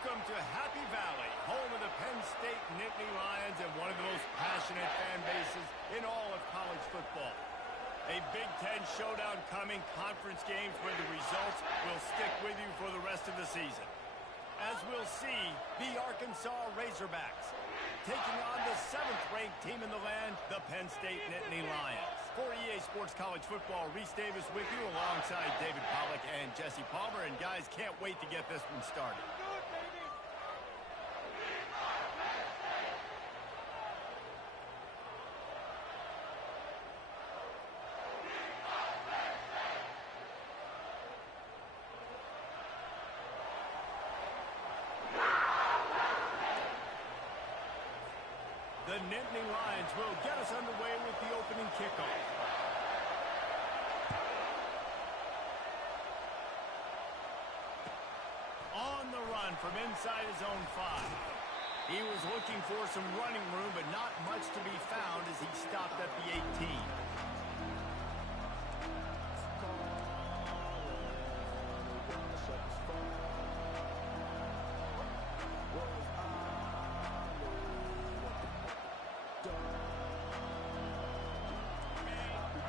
Welcome to Happy Valley, home of the Penn State Nittany Lions and one of the most passionate fan bases in all of college football. A Big Ten showdown coming, conference games where the results will stick with you for the rest of the season. As we'll see, the Arkansas Razorbacks taking on the 7th-ranked team in the land, the Penn State Nittany Lions. For EA Sports College Football, Reese Davis with you alongside David Pollack and Jesse Palmer. And guys, can't wait to get this one started. The Nittany Lions will get us underway with the opening kickoff. On the run from inside his own 5. He was looking for some running room, but not much to be found as he stopped at the 18.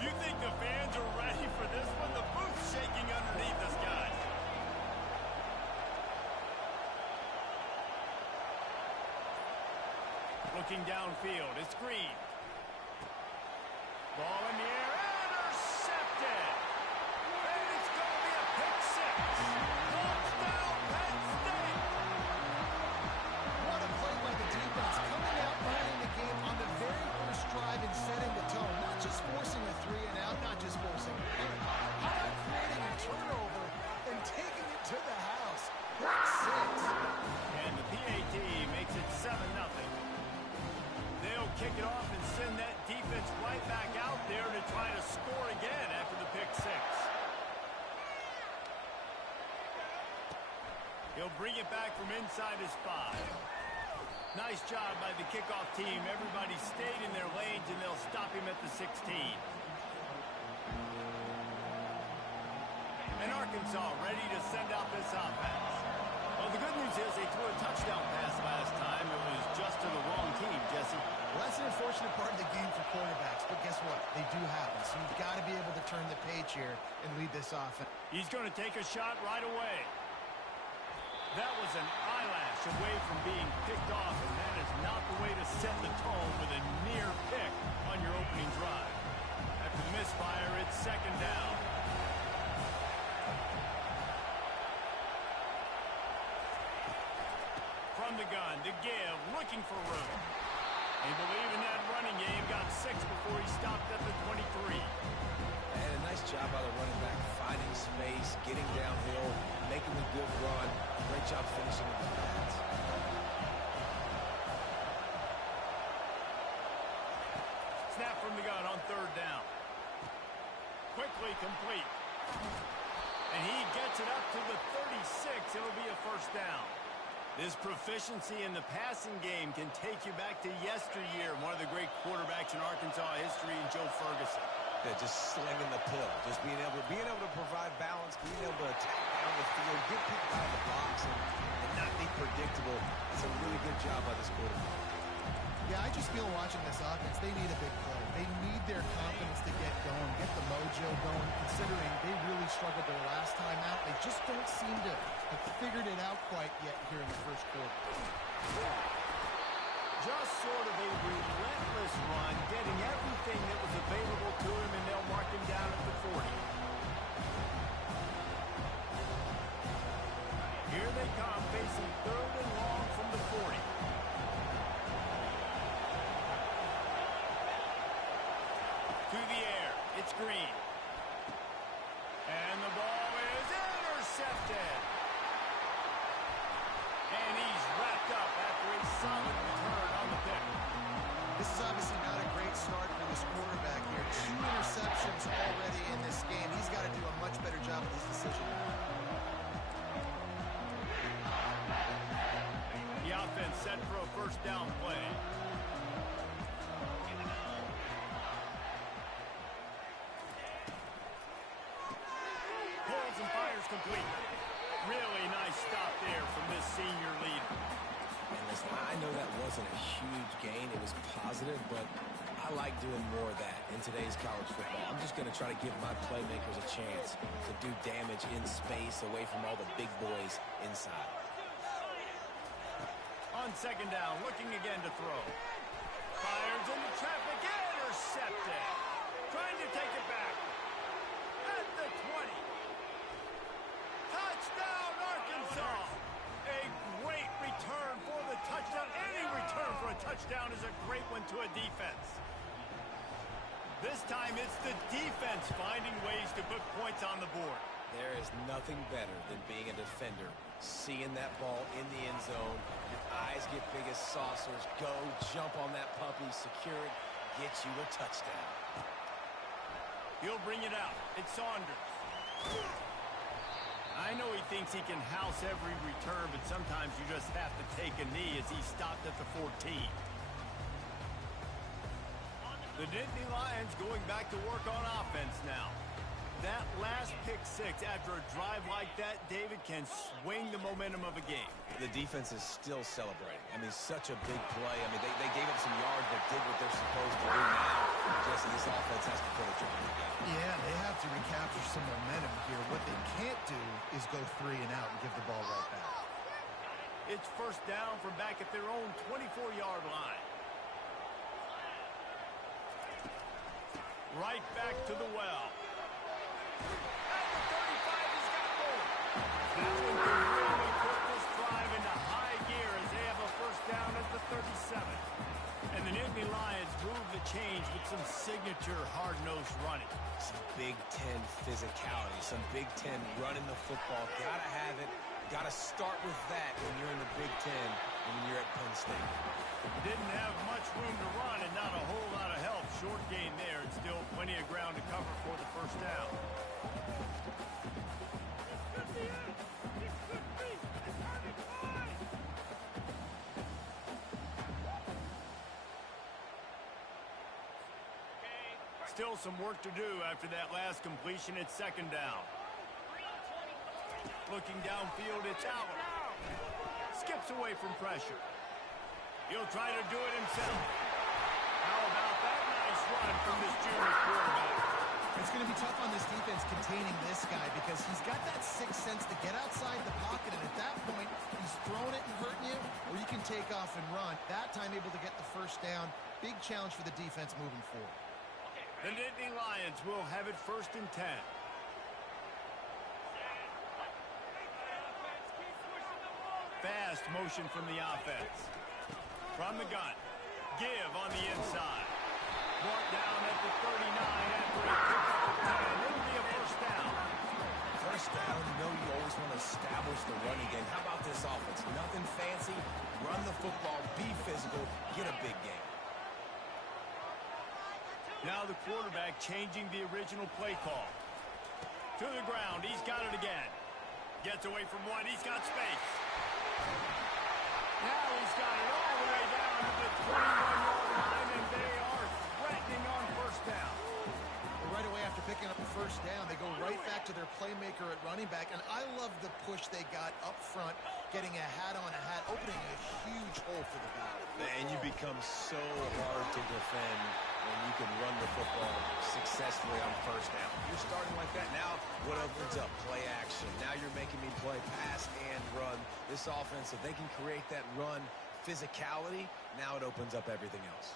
You think the fans are ready for this one? The booth's shaking underneath us, guys. Looking downfield, it's Green. Ball in the air, intercepted. And it's going to be a pick 6. Touchdown, Penn State. What a play by the defense, coming out early in the game on the very first drive and setting the tone. Not just forcing a 3-and-out, not just forcing a punt. How about creating a turnover and taking it to the house? Pick 6. And the PAT makes it 7-0. They'll kick it off and send that defense right back out there to try to score again after the pick 6. He'll bring it back from inside his 5. Nice job by the kickoff team. Everybody stayed in their lanes, and they'll stop him at the 16. And Arkansas ready to send out this offense. Well, the good news is they threw a touchdown pass last time. It was just to the wrong team, Jesse. Well, that's an unfortunate part of the game for quarterbacks, but guess what? They do happen, so you've got to be able to turn the page here and lead this offense. He's going to take a shot right away. That was an eyelash away from being picked off, and that is not the way to set the tone with a near pick on your opening drive. After the misfire, it's 2nd down. From the gun, to give, looking for room. They believe in that running game, got 6 before he stopped at the 23. And a nice job by the running back, finding space, getting downhill, making a good run. Great job finishing with the pads. Snap from the gun on 3rd down. Quickly complete. And he gets it up to the 36. It'll be a 1st down. This proficiency in the passing game can take you back to yesteryear. One of the great quarterbacks in Arkansas history, Joe Ferguson. Yeah, just slinging the pill, just being able to provide balance, being able to attack down the field, get people out of the box, and not be predictable. It's a really good job by this quarterback. Yeah, I just feel watching this offense, they need a big play. They need their confidence to get going, get the mojo going, considering they really struggled their last time out. They just don't seem to have figured it out quite yet here in the first quarter. Just sort of a relentless run, getting everything that was available to him, and they'll mark him down at the 40. Here they come, facing 3rd and long from the 40. To the air, it's Green. And the ball is intercepted. And he's wrapped up after a solid return on the pick. This is obviously not a great start for this quarterback here. 2 interceptions already in this game. He's got to do a much better job with his decision. The offense set for a 1st down play. Pulls and fires complete. Really nice stop there from this senior leader. gain. It was positive, but I like doing more of that in today's college football. I'm just going to try to give my playmakers a chance to do damage in space away from all the big boys inside. On second down, looking again to throw. Fires into traffic, intercepted. Trying to take it back. At the 20. Touchdown, Arkansas. A great return for the touchdown. Any return for a touchdown is a great one to a defense. This time it's the defense finding ways to put points on the board. There is nothing better than being a defender, seeing that ball in the end zone. Your eyes get big as saucers. Go, jump on that puppy, secure it, get you a touchdown. He'll bring it out. It's Saunders. I know he thinks he can house every return, but sometimes you just have to take a knee as he stopped at the 14. The Nittany Lions going back to work on offense now. That last pick six after a drive like that, David, can swing the momentum of a game. The defense is still celebrating. I mean, such a big play. I mean, they gave up some yards but did what they're supposed to do now. Jesse, this offense has to put a drive together. Yeah, they have to recapture some momentum here. What they can't do is go 3 and out and give the ball right back. It's first down from back at their own 24-yard line. Right back to the well. At the 35, he's got more. That one can really put this drive into high gear as they have a first down at the 37. And the Nittany Lions move the change with some signature hard-nosed running. Some Big Ten physicality, some Big Ten running the football. Gotta have it. Gotta start with that when you're in the Big Ten and when you're at Penn State. Didn't have much room to run and not a whole lot of help. Short gain there and still plenty of ground to cover for the first down. Still some work to do after that last completion. It's second down. Looking downfield, it's Allen. Skips away from pressure. He'll try to do it himself. How about that nice run from this junior quarterback? It's going to be tough on this defense containing this guy because he's got that sixth sense to get outside the pocket, and at that point, he's throwing it and hurting you, or you can take off and run. That time able to get the first down. Big challenge for the defense moving forward. The Nittany Lions will have it first and 10. Fast motion from the offense. From the gun. Give on the inside. Brought down at the 39 after a pick up at 10. It'll be a first down. First down, you know you always want to establish the running game. How about this offense? Nothing fancy. Run the football, be physical, get a big game. Now the quarterback changing the original play call. To the ground. He's got it again. Gets away from one. He's got space. Now he's got it all the way down to the 21-yard line, and they are threatening on first down. Right away after picking up the first down, they go right back to their playmaker at running back, and I love the push they got up front, getting a hat on a hat, opening a huge hole for the back. And you become so hard to defend when you can run the football successfully on first down. You're starting like that. Now, what opens up? Play action. Now you're making me play pass and run. This offense, if they can create that run physicality, now it opens up everything else.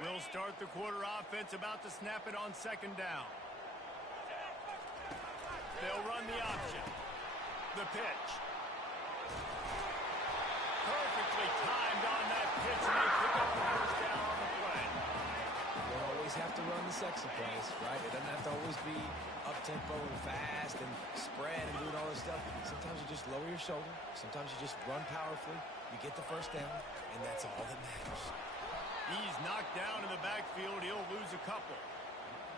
We'll start the quarter offense, about to snap it on second down. They'll run the option. The pitch. Perfectly timed on that pitch, and they pick up the first down on the play. You don't always have to run the sexy plays, right? It doesn't have to always be up-tempo and fast and spread and doing all this stuff. Sometimes you just lower your shoulder. Sometimes you just run powerfully. You get the first down, and that's all that matters. He's knocked down in the backfield. He'll lose a couple.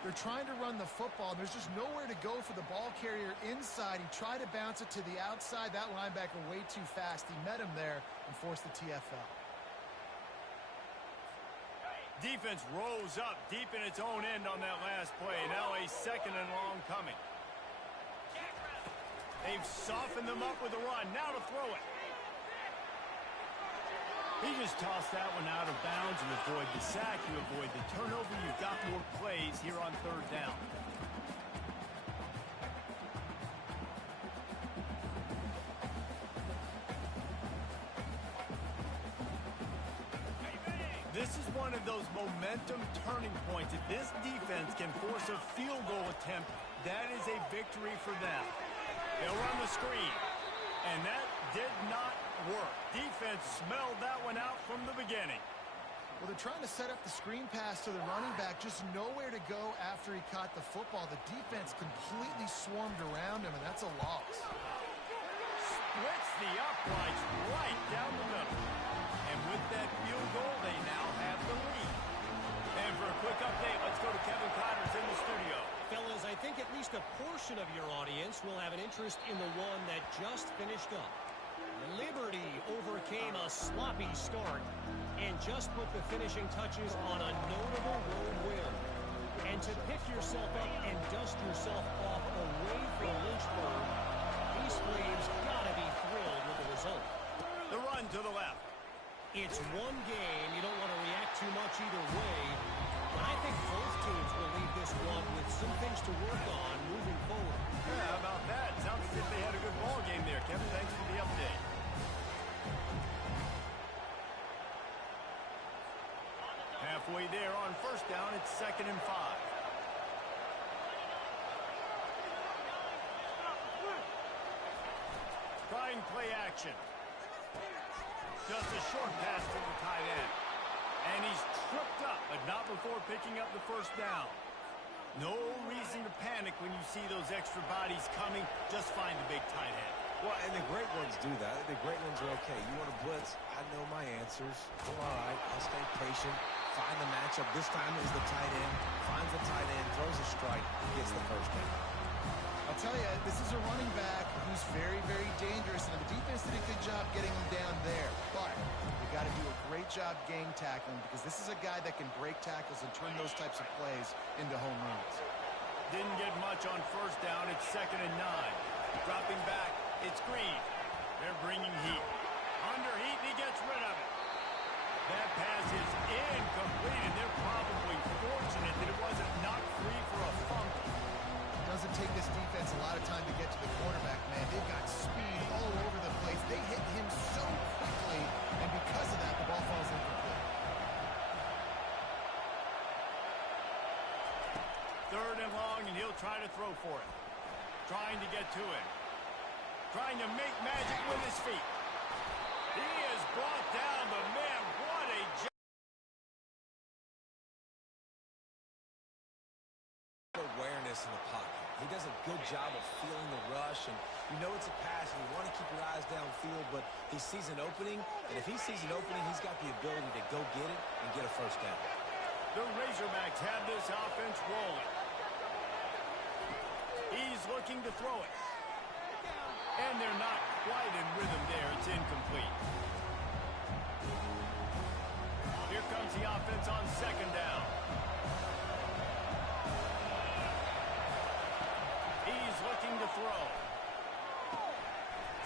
They're trying to run the football, and there's just nowhere to go for the ball carrier inside. He tried to bounce it to the outside. That linebacker way too fast. He met him there and forced the TFL. Defense rose up deep in its own end on that last play. Now a second and long coming. They've softened them up with a run. Now to throw it. He just tossed that one out of bounds. You avoid the sack, you avoid the turnover. You've got more plays here on third down. This is one of those momentum turning points. If this defense can force a field goal attempt, that is a victory for them. They'll run the screen. And that did not work. Defense smelled that one out from the beginning. Well, they're trying to set up the screen pass to the running back. Just nowhere to go after he caught the football. The defense completely swarmed around him, and that's a loss. Splits the uprights right down the middle. And with that field goal, they now have the lead. And for a quick update, let's go to Kevin Connors in the studio. Fellas, I think at least a portion of your audience will have an interest in the one that just finished up. Liberty overcame a sloppy start and just put the finishing touches on a notable road win. And to pick yourself up and dust yourself off away from Lynchburg, these Flames gotta be thrilled with the result. The run to the left. It's one game. You don't want to react too much either way. But I think both teams will leave this one with some things to work on moving forward. Yeah, how about that? Sounds as if they had a good ball game there, Kevin. Thanks for the update. Halfway there on first down, it's 2nd and 5. Trying play action. Just a short pass to the tight end. And he's tripped up, but not before picking up the first down. No reason to panic when you see those extra bodies coming. Just find the big tight end. Well, and the great ones do that. The great ones are okay. You want to blitz? I know my answers. I'm all right. I'll stay patient. Find the matchup. This time is the tight end. Finds the tight end, throws a strike, gets the first down. I'll tell you, this is a running back who's very, very dangerous, and the defense did a good job getting him down there. But you got to do a great job gang tackling, because this is a guy that can break tackles and turn those types of plays into home runs. Didn't get much on first down. It's 2nd and 9. Dropping back, it's Green. They're bringing heat. Under heat, and he gets rid of it. That pass is incomplete, and they're probably fortunate that it wasn't knocked free for a fumble. Doesn't take this defense a lot of time to get to the quarterback, man. They've got speed all over the place. They hit him so quickly, and because of that, the ball falls incomplete. 3rd and long, and he'll try to throw for it. Trying to get to him. Trying to make magic with his feet. He is brought down, but man, what a job. Awareness in the pocket. He does a good job of feeling the rush, and you know it's a pass, and you want to keep your eyes downfield, but he sees an opening, and if he sees an opening, he's got the ability to go get it and get a first down. The Razorbacks have this offense rolling. He's looking to throw it. And they're not quite in rhythm there. It's incomplete. Here comes the offense on 2nd down. He's looking to throw.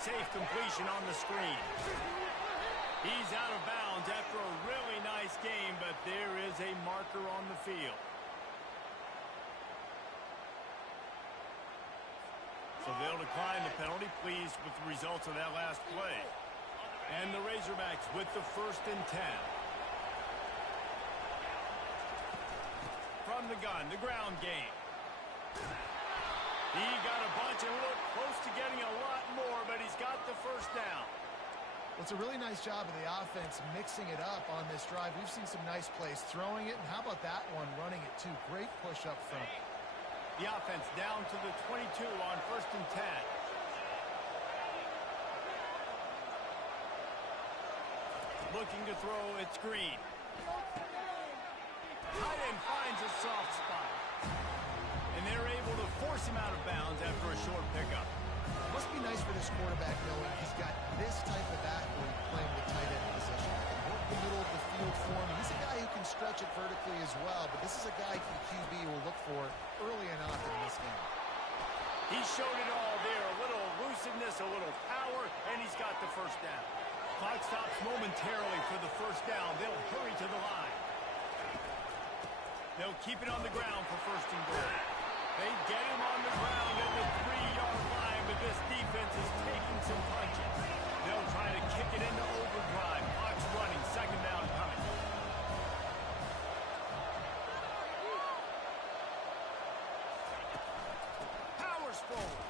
Safe completion on the screen. He's out of bounds after a really nice game, but there is a marker on the field. So they'll decline the penalty, pleased with the results of that last play. And the Razorbacks with the 1st and 10. From the gun, the ground game. He got a bunch and looked close to getting a lot more, but he's got the first down. Well, it's a really nice job of the offense mixing it up on this drive. We've seen some nice plays throwing it, and how about that one running it too? Great push up front. The offense down to the 22 on 1st and 10. Looking to throw, it's Green. Tight end finds a soft spot. And they're able to force him out of bounds after a short pickup. It must be nice for this quarterback knowing he's got this type of athlete playing the tight end position. He can work the middle of the field for him. He's a guy who can stretch it vertically as well, but this is a guy the QB will look for early and often in this game. He showed it all there. A little elusiveness, a little power, and he's got the first down. Clock stops momentarily for the first down. They'll hurry to the line. They'll keep it on the ground for first and goal. They get him on the ground at the 3-yard line, but this defense is taking some punches. They'll try to kick it into overdrive. Clock's running. Second down coming. Powers forward.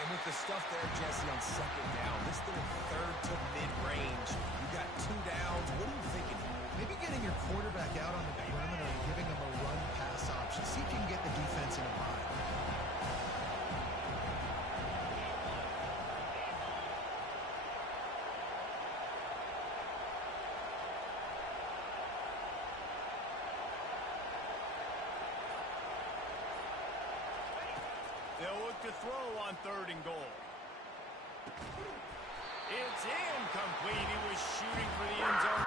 And with the stuff there, Jesse, on second down, this thing third to mid-range. You got 2 downs. What are you thinking here? Maybe getting your quarterback out on the perimeter and giving him a run-pass option. See if you can get the defense in a bind. They'll look to throw on third and goal. It's incomplete. He was shooting for the end zone.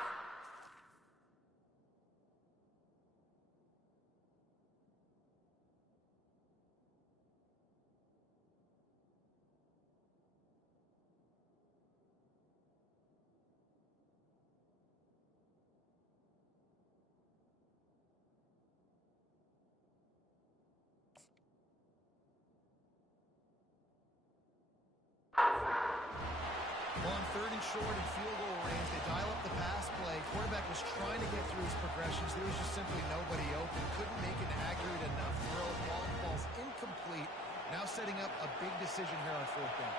On third and short and field goal range, they dial up the pass play. Quarterback was trying to get through his progressions. There was just simply nobody open. Couldn't make an accurate enough throw. Ball's incomplete. Now setting up a big decision here on fourth down.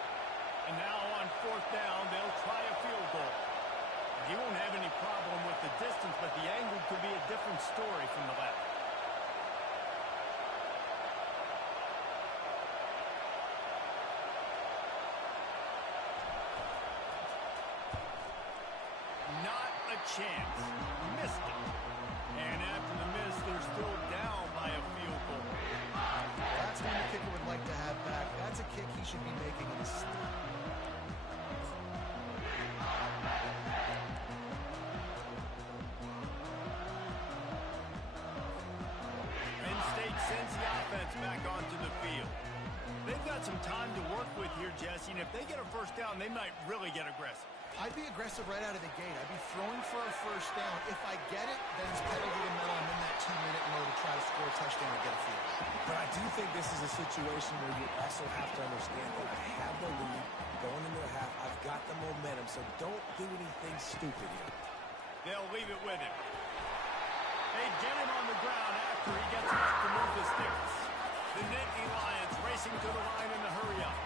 And now on fourth down, they'll try a field goal. He won't have any problem with the distance, but the angle could be a different story from the left. Not a chance. Missed it. And after the miss, they're still down by a field goal. That's one the kicker would like to have back. That's a kick he should be making in his sleep. Penn State sends the offense back onto the field. They've got some time to work with here, Jesse, and if they get a first down, they might really get aggressive. I'd be aggressive right out of the gate. I'd be throwing for a first down. If I get it, then it's pedal to the metal. I'm in that 2-minute mode to try to score a touchdown and get a field. But I do think this is a situation where you also have to understand that I have the lead going into the half. I've got the momentum, so don't do anything stupid here. They'll leave it with him. They get him on the ground after he gets up to move the sticks. The Nittany Lions racing to the line in the hurry up.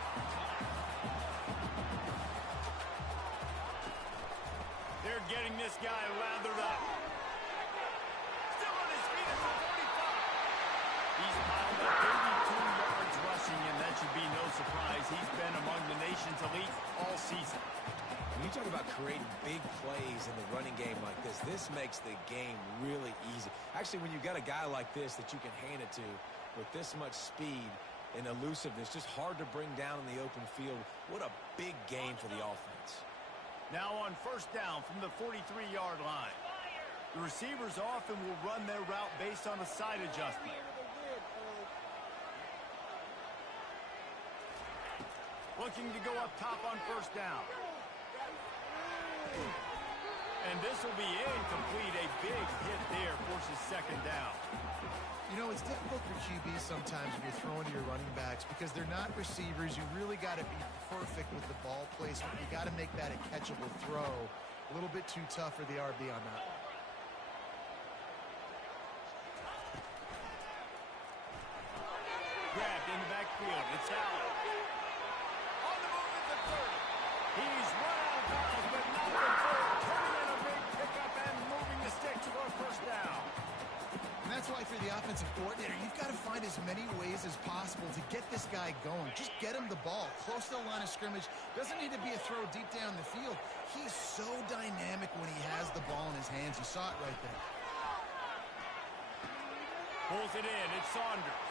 They're getting this guy lathered up. Still on his feet at the 45. He's piled up 32 yards rushing, and that should be no surprise. He's been among the nation's elite all season. When you talk about creating big plays in the running game like this makes the game really easy. Actually, when you've got a guy like this that you can hand it to with this much speed and elusiveness, just hard to bring down in the open field. What a big game for the offense. Now on first down from the 43-yard line. The receivers often will run their route based on a side adjustment. Looking to go up top on first down. And this will be incomplete. A big hit there forces second down. You know, it's difficult for QBs sometimes when you're throwing to your running backs because they're not receivers. You really got to be perfect with the ball placement. You got to make that a catchable throw. A little bit too tough for the RB on that one. Grabbed in the backfield. It's Allen. On the move at the 30. He's run out of bounds, but not before turning in a big pickup and moving the sticks for a first down. And that's why for the offensive coordinator, you've got to find as many ways as possible to get this guy going. Just get him the ball close to the line of scrimmage. Doesn't need to be a throw deep down the field. He's so dynamic when he has the ball in his hands. You saw it right there. Pulls it in. It's Saunders.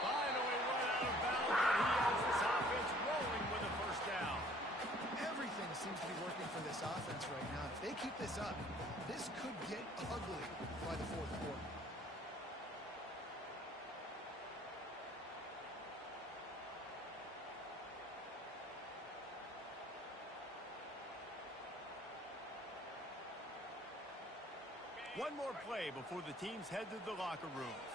Finally run out of bounds, and he has this offense rolling with a first down. Everything seems to be working for this offense right now. If they keep this up, this could get ugly by the fourth quarter. One more play before the teams head to the locker rooms.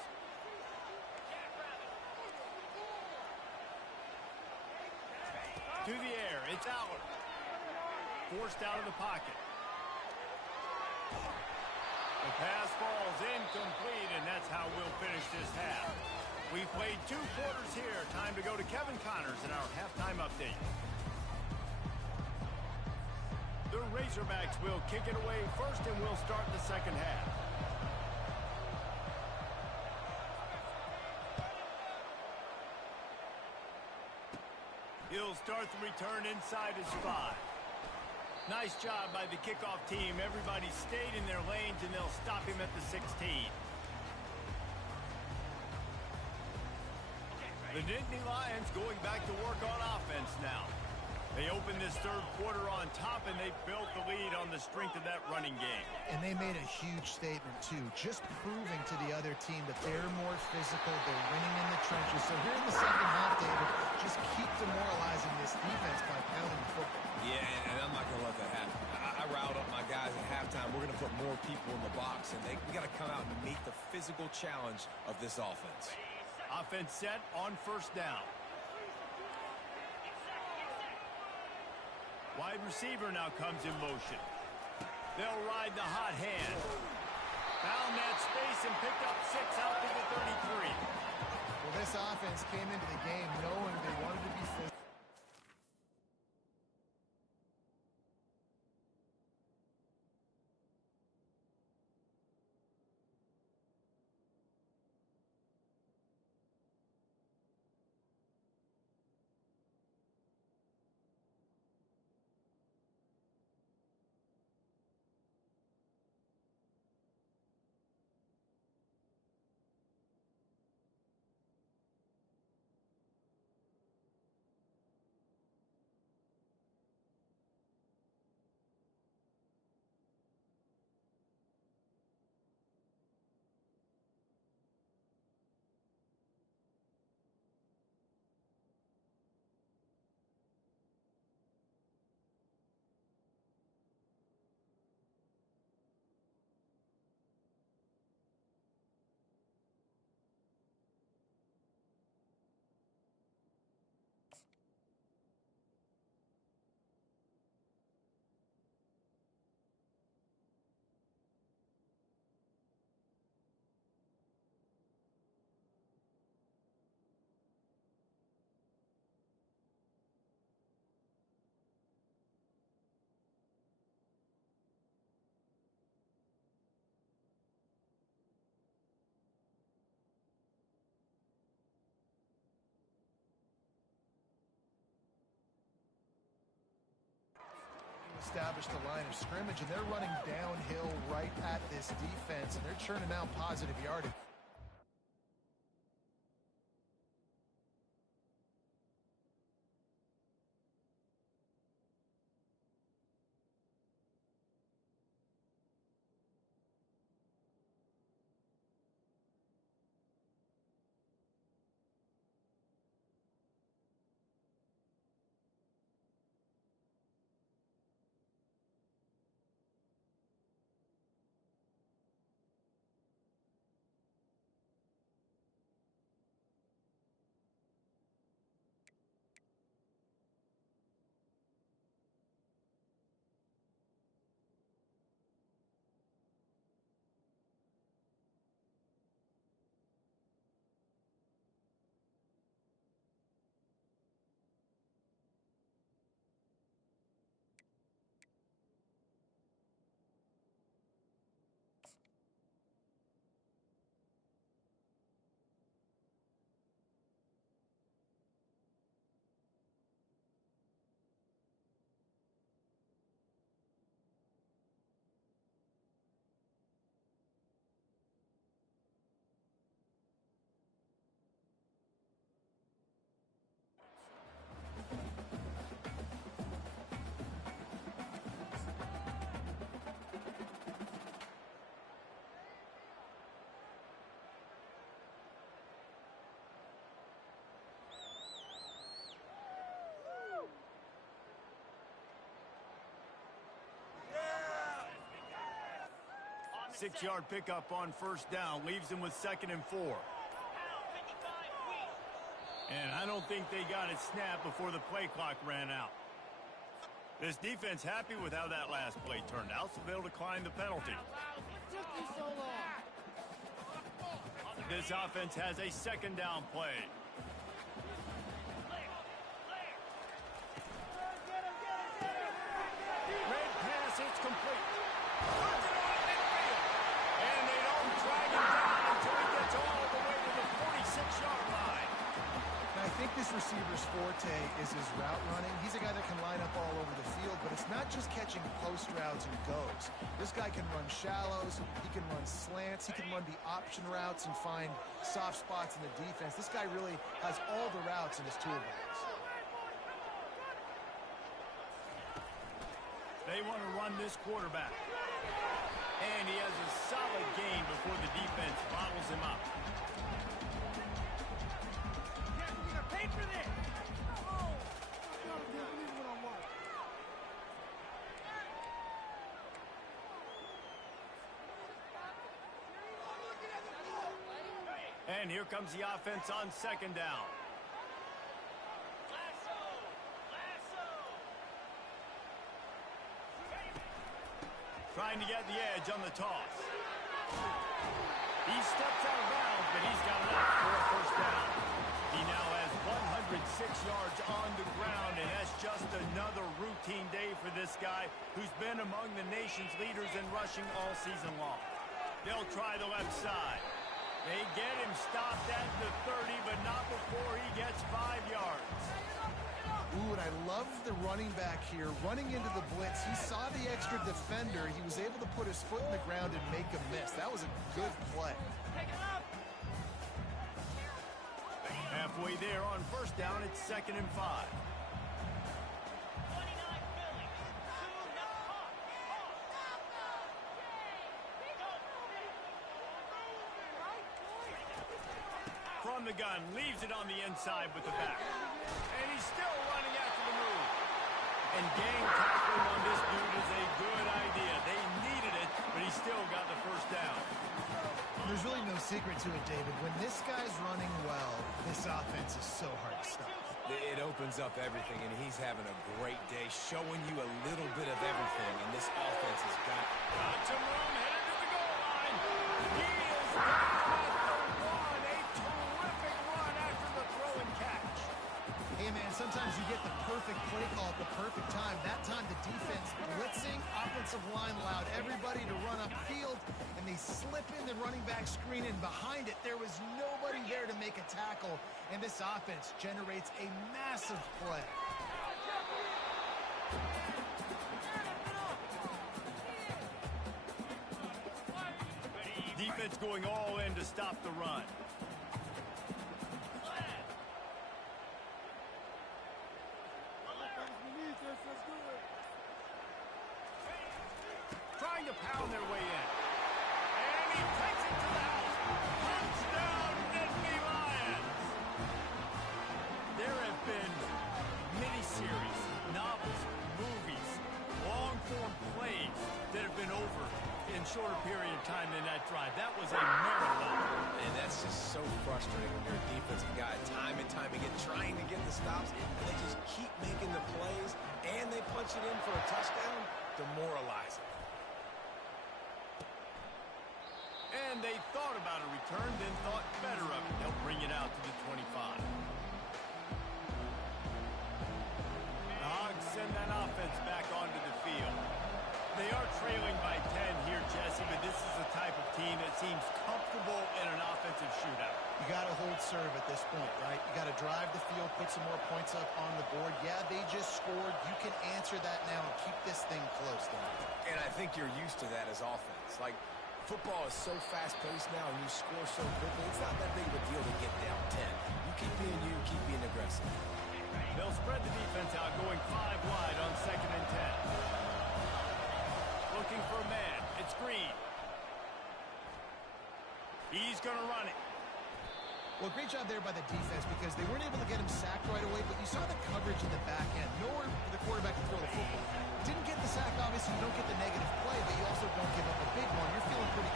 To the air, it's Aller. Forced out of the pocket. The pass falls incomplete, and that's how we'll finish this half. We've played 2 quarters here. Time to go to Kevin Connors in our halftime update. The Razorbacks will kick it away first, and we'll start the second half. He'll start the return inside his 5. Nice job by the kickoff team. Everybody stayed in their lanes, and they'll stop him at the 16. The Nittany Lions going back to work on offense now. They opened this third quarter on top, and they built the lead on the strength of that running game. And they made a huge statement, too, just proving to the other team that they're more physical, they're winning in the trenches. So here in the second half, David, just keep demoralizing this defense by pounding the football. Yeah, and I'm not going to let that happen. I riled up my guys at halftime. We're going to put more people in the box, and we got to come out and meet the physical challenge of this offense. Offense set on first down. Wide receiver now comes in motion. They'll ride the hot hand. Found that space and picked up 6 out to the 33. Well, this offense came into the game knowing they wanted to be physical. Established the line of scrimmage, and they're running downhill right at this defense, and they're churning out positive yardage. 6-yard pickup on first down leaves them with 2nd and 4. And I don't think they got it snapped before the play clock ran out. This defense happy with how that last play turned out, so they'll decline the penalty. This offense has a 2nd down play. Red pass, it's complete. Puts it on midfield. And they don't drag him down until he gets all the way to the 46-yard line. I think this receiver's forte is his route running. He's a guy that can line up all over the field, but it's not just catching post routes and goes. This guy can run shallows, he can run slants, he can run the option routes and find soft spots in the defense. This guy really has all the routes in his toolbox. They want to run this quarterback. And he has a solid gain before the defense bottles him up. And here comes the offense on 2nd down. Trying to get the edge on the toss. He steps out of bounds, but he's got enough for a first down. He now has 106 yards on the ground, and that's just another routine day for this guy who's been among the nation's leaders in rushing all season long. They'll try the left side. They get him stopped at the 30, but not before he gets 5 yards. Ooh, and I love the running back here. Running into the blitz, he saw the extra defender. He was able to put his foot in the ground and make a miss. That was a good play. Halfway there on first down, it's 2nd and 5. From the gun, leaves it on the inside with the back. And he's still running after the move. And gang tackling on this dude is a good idea. They needed it, but he still got the first down. There's really no secret to it, David. When this guy's running well, this offense is so hard to stop. It opens up everything, and he's having a great day, showing you a little bit of everything, and this offense has got some room, headed to the goal line. He is down at the 1. A terrific run after the throw and catch. Hey, man, sometimes you get the perfect play call at the perfect time. That time the defense blitzing, offensive line allowed everybody to run upfield, and they slip in the running back screen, and behind it, there was nobody there to make a tackle, and this offense generates a massive play. Defense going all in to stop the run. Trying to pound their way in. And he takes it to the house. Touchdown, Nittany Lions. There have been miniseries, novels, movies, long-form plays that have been over in shorter period of time than that drive. That was a marathon. And that's just so frustrating when you're a defensive guy, time and time again, trying to get the stops, and they just keep making the plays, and they punch it in for a touchdown, demoralizing. And they thought about a return, then thought better of it. They'll bring it out to the 25. The Hogs send that offense back onto the field. They are trailing by 10 here, Jesse, but this is the type of team that seems comfortable in an offensive shootout. You got to hold serve at this point, right? You got to drive the field, put some more points up on the board. Yeah, they just scored. You can answer that now and keep this thing close, though. And I think you're used to that as offense. Like, football is so fast-paced now, and you score so quickly. It's not that big of a deal to get down 10. You keep being aggressive. They'll spread the defense out, going 5 wide on 2nd and 10. Looking for a man. It's Green. He's going to run it. Well, great job there by the defense because they weren't able to get him sacked right away, but you saw the coverage in the back end. Nowhere for the quarterback to throw the football. Didn't get the sack, obviously. You don't get the negative play, but you also don't give up a big one. You're feeling pretty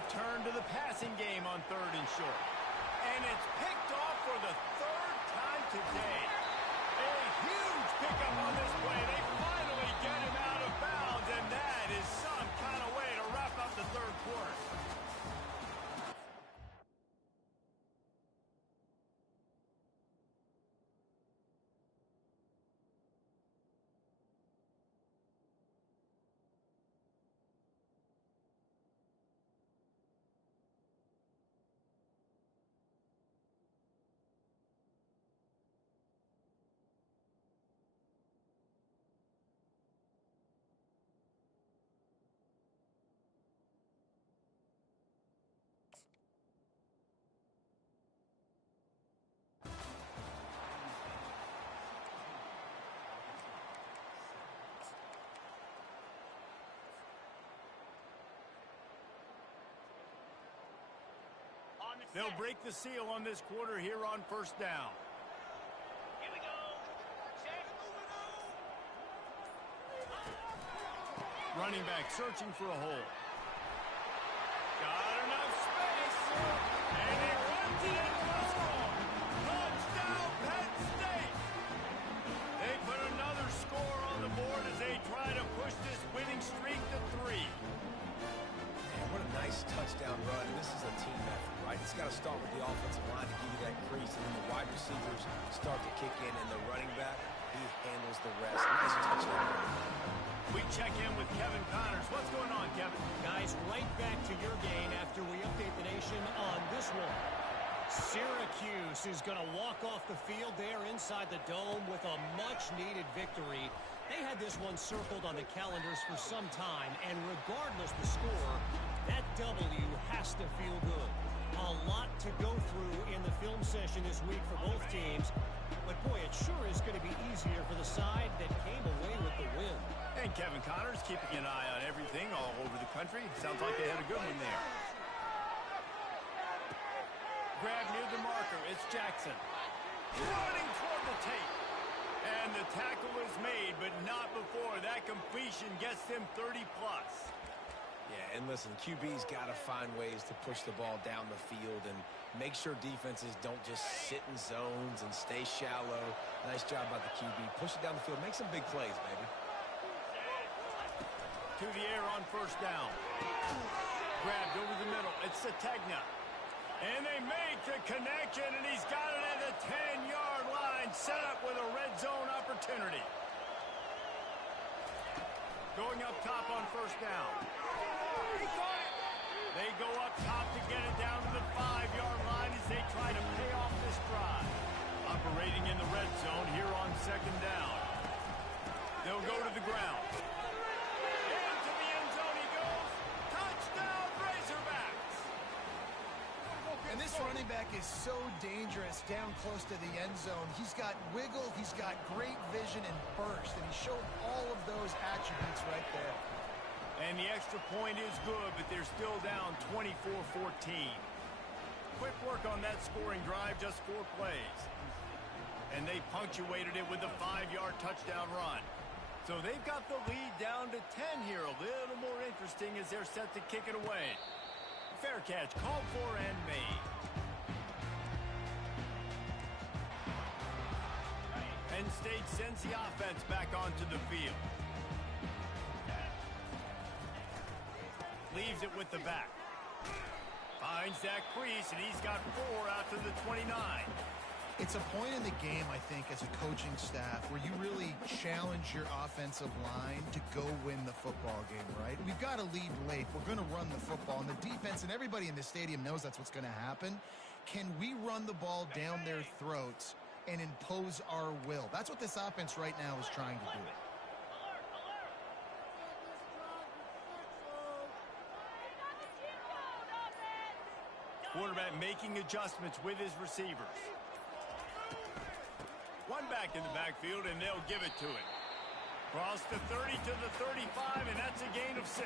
they turn to the passing game on 3rd and short. And it's picked off for the 3rd time today. A huge pickup on this play. They finally get him out of bounds, and that is some kind of way to wrap up the 3rd quarter. They'll break the seal on this quarter here on 1st down. Here we go. Set. Running back searching for a hole. Got enough space. And he runs it into the score. Touchdown, Penn State. They put another score on the board as they try to push this winning streak to 3. Man, what a nice touchdown run. This is a team effort, right? It's got to start with the offensive line to give you that crease, and then the wide receivers start to kick in, and the running back, he handles the rest. Nice touchdown run. We check in with Kevin Connors. What's going on, Kevin? Guys, right back to your game after we update the nation on this one. Syracuse is going to walk off the field there inside the dome with a much-needed victory. They had this one circled on the calendars for some time, and regardless the score, that W has to feel good. A lot to go through in the film session this week for both teams, but boy, it sure is going to be easier for the side that came away with the win. And Kevin Connors keeping an eye on everything all over the country. Sounds like they had a good one there. Grab near the marker. It's Jackson. Running toward the tape. And the tackle is made, but not before. That completion gets them 30-plus. Yeah, and listen, QB's got to find ways to push the ball down the field and make sure defenses don't just sit in zones and stay shallow. Nice job by the QB. Push it down the field. Make some big plays, baby. To the air on 1st down. Grabbed over the middle. It's Sategna. And they make the connection, and he's got it at the 10-yard line, set up with a red zone opportunity. Going up top on 1st down. They go up top to get it down to the 5-yard line as they try to pay off this drive. Operating in the red zone here on 2nd down. They'll go to the ground. Into the end zone he goes. Touchdown, Razorbacks! And this running back is so dangerous down close to the end zone. He's got wiggle, he's got great vision and burst, and he showed all of those attributes right there. And the extra point is good, but they're still down 24-14. Quick work on that scoring drive, just 4 plays. And they punctuated it with a 5-yard touchdown run. So they've got the lead down to 10 here. A little more interesting as they're set to kick it away. Fair catch called for and made. Penn State sends the offense back onto the field. Leaves it with the back. Finds that crease, and he's got 4 out to the 29. It's a point in the game, I think, as a coaching staff where you really challenge your offensive line to go win the football game, right? We've got to lead late. We're going to run the football. And the defense and everybody in the stadium knows that's what's going to happen. Can we run the ball down their throats and impose our will? That's what this offense right now is trying to do. Quarterback making adjustments with his receivers. One back in the backfield, and they'll give it to him. Cross the 30 to the 35, and that's a gain of 6.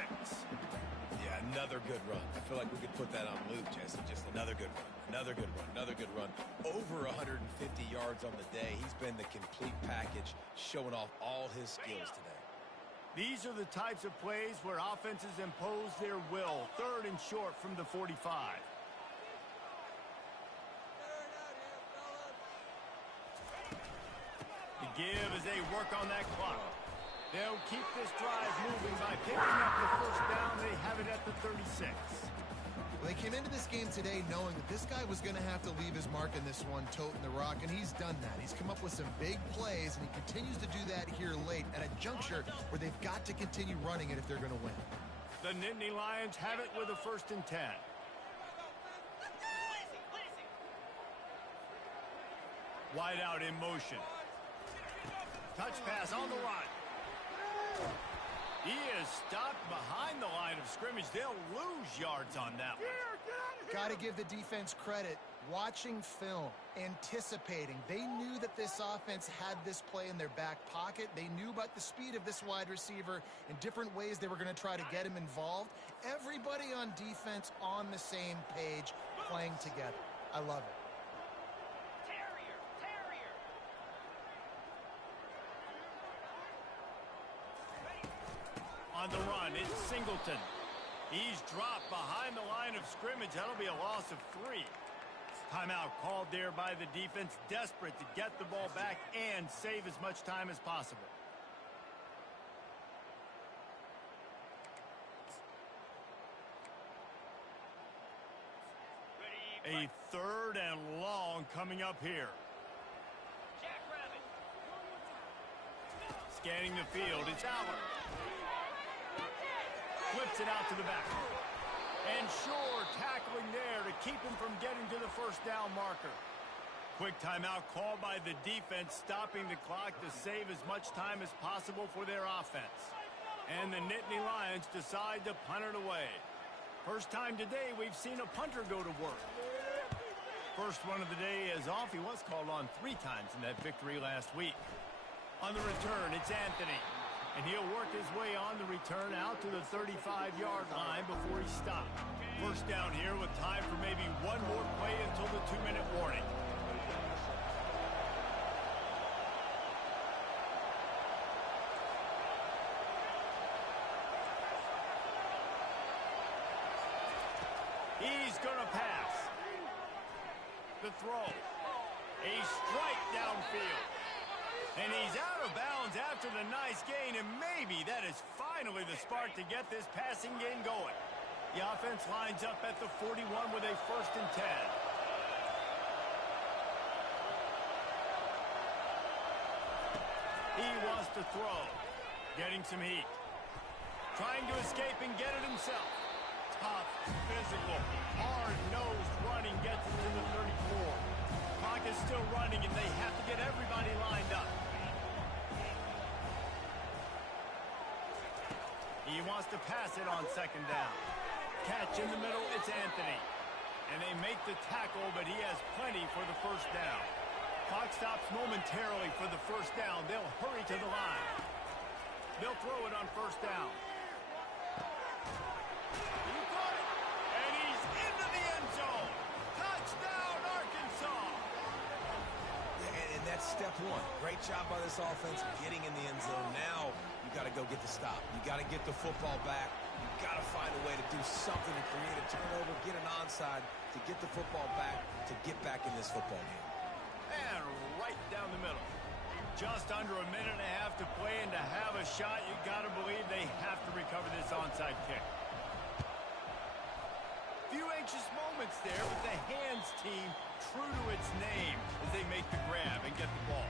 Yeah, another good run. I feel like we could put that on loop, Jesse. Just another good run, another good run, another good run. Over 150 yards on the day. He's been the complete package, showing off all his skills today. These are the types of plays where offenses impose their will. 3rd and short from the 45. The give as they work on that clock. They'll keep this drive moving by picking up the first down. They have it at the 36. Well, they came into this game today knowing that this guy was going to have to leave his mark in this one, toting the rock, and he's done that. He's come up with some big plays, and he continues to do that here late at a juncture where they've got to continue running it if they're going to win. The Nittany Lions have it with a 1st and 10. Wide out in motion. Touch pass on the run. He is stopped behind the line of scrimmage. They'll lose yards on that one. Got to give the defense credit. Watching film, anticipating. They knew that this offense had this play in their back pocket. They knew about the speed of this wide receiver and different ways they were going to try to get him involved. Everybody on defense on the same page, playing together. I love it. On the run, it's Singleton. He's dropped behind the line of scrimmage. That'll be a loss of 3. Timeout called there by the defense, desperate to get the ball back and save as much time as possible. A 3rd and long coming up here. Scanning the field, it's Aller. Flips it out to the back. And Shore tackling there to keep him from getting to the first down marker. Quick timeout called by the defense, stopping the clock to save as much time as possible for their offense. And the Nittany Lions decide to punt it away. First time today we've seen a punter go to work. First one of the day is off. He was called on 3 times in that victory last week. On the return, it's Anthony. And he'll work his way on the return out to the 35-yard line before he stopped. First down here with time for maybe one more play until the 2-minute warning. He's going to pass. The throw. A strike downfield. And he's out of bounds after the nice gain, and maybe that is finally the spark to get this passing game going. The offense lines up at the 41 with a 1st and 10. He wants to throw. Getting some heat. Trying to escape and get it himself. Tough, physical, hard-nosed running gets it to the 34. Clock is still running, and they have to get everybody lined up. He wants to pass it on 2nd down. Catch in the middle, it's Anthony. And they make the tackle, but he has plenty for the first down. Clock stops momentarily for the first down. They'll hurry to the line. They'll throw it on 1st down. He caught it, and he's into the end zone. Touchdown, Arkansas! And that's step 1. Great job by this offense getting in the end zone. Now you got to go get the stop. You got to get the football back. You got to find a way to do something to create a turnover, get an onside, to get the football back, to get back in this football game. And right down the middle. Just under a minute and a half to play, and to have a shot, you got to believe they have to recover this onside kick. Few anxious moments there, but the hands team true to its name as they make the grab and get the ball.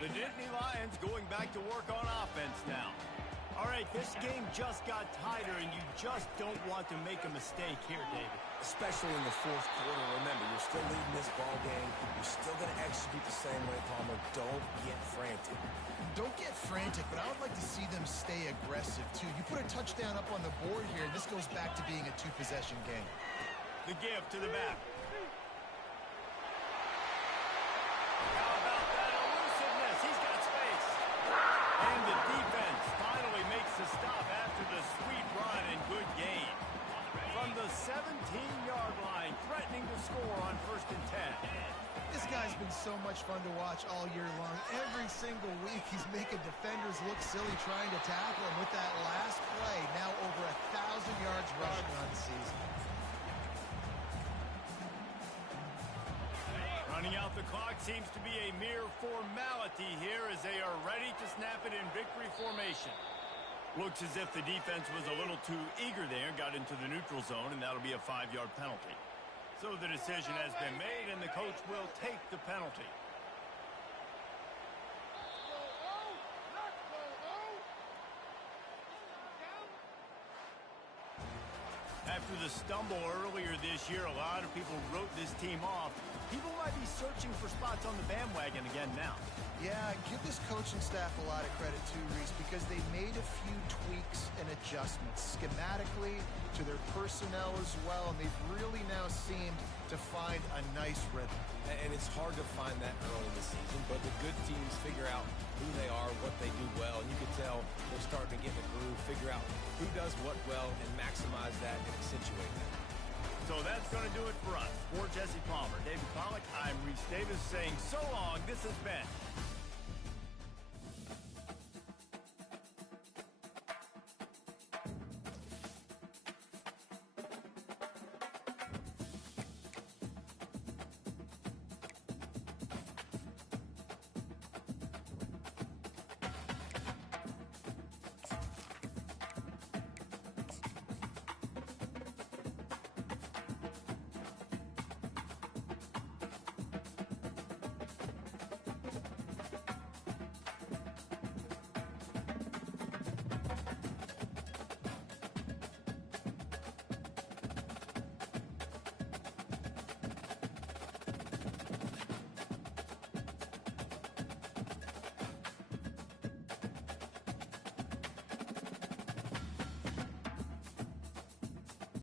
The Nittany Lions going back to work on offense now. All right, this game just got tighter, and you just don't want to make a mistake here, David. Especially in the 4th quarter. Remember, you're still leading this ball game. You're still going to execute the same way, Palmer. Don't get frantic. Don't get frantic, but I would like to see them stay aggressive, too. You put a touchdown up on the board here, and this goes back to being a 2-possession game. The give to the back. so much fun to watch all year long. Every single week, he's making defenders look silly trying to tackle him with that last play. Now over 1,000 yards rushing on the season. Running out the clock seems to be a mere formality here as they are ready to snap it in victory formation. Looks as if the defense was a little too eager there, got into the neutral zone, and that'll be a 5-yard penalty. So the decision has been made, and the coach will take the penalty. After the stumble earlier this year, a lot of people wrote this team off. People might be searching for spots on the bandwagon again now. Yeah, give this coaching staff a lot of credit too, Reese, because they made a few tweaks and adjustments schematically to their personnel as well, and they've really now seemed to find a nice rhythm. And it's hard to find that early in the season, but the good teams figure out who they are, what they do well, and you can tell they're starting to get in the groove, figure out who does what well, and maximize that and accentuate that. So that's going to do it for us. For Jesse Palmer, David Pollack, I'm Reese Davis saying so long. This has been